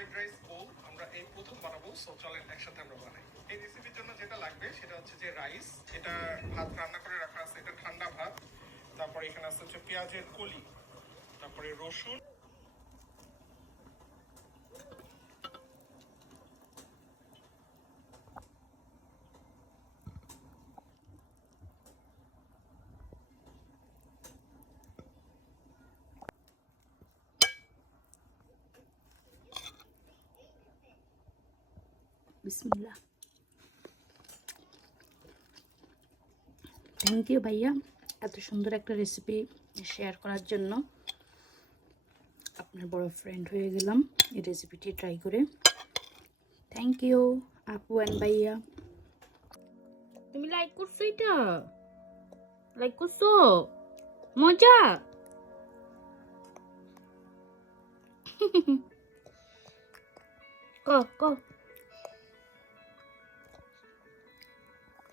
Fried rice bowl আমরা এই প্রথম বানাবো, সো চলেন একসাথে আমরা বানাই। এই রেসিপির জন্য যেটা লাগবে সেটা হচ্ছে যে রাইস, এটা ভাত রান্না করে রাখা আছে, এটা ঠান্ডা ভাত। তারপরে এখানে আছে হচ্ছে পেঁয়াজের কলি, তারপরে রসুন, বিসমিল্লাহ। থ্যাংক ইউ ভাইয়া এত সুন্দর একটা রেসিপি শেয়ার করার জন্য। আপনার বড় ফ্রেন্ড হয়ে গেলাম এই রেসিপিটি ট্রাই করে। থ্যাংক ইউ আপু অ্যান্ড ভাইয়া। তুমি লাইক করছো? এটা লাইক করছো? মজা। ক ক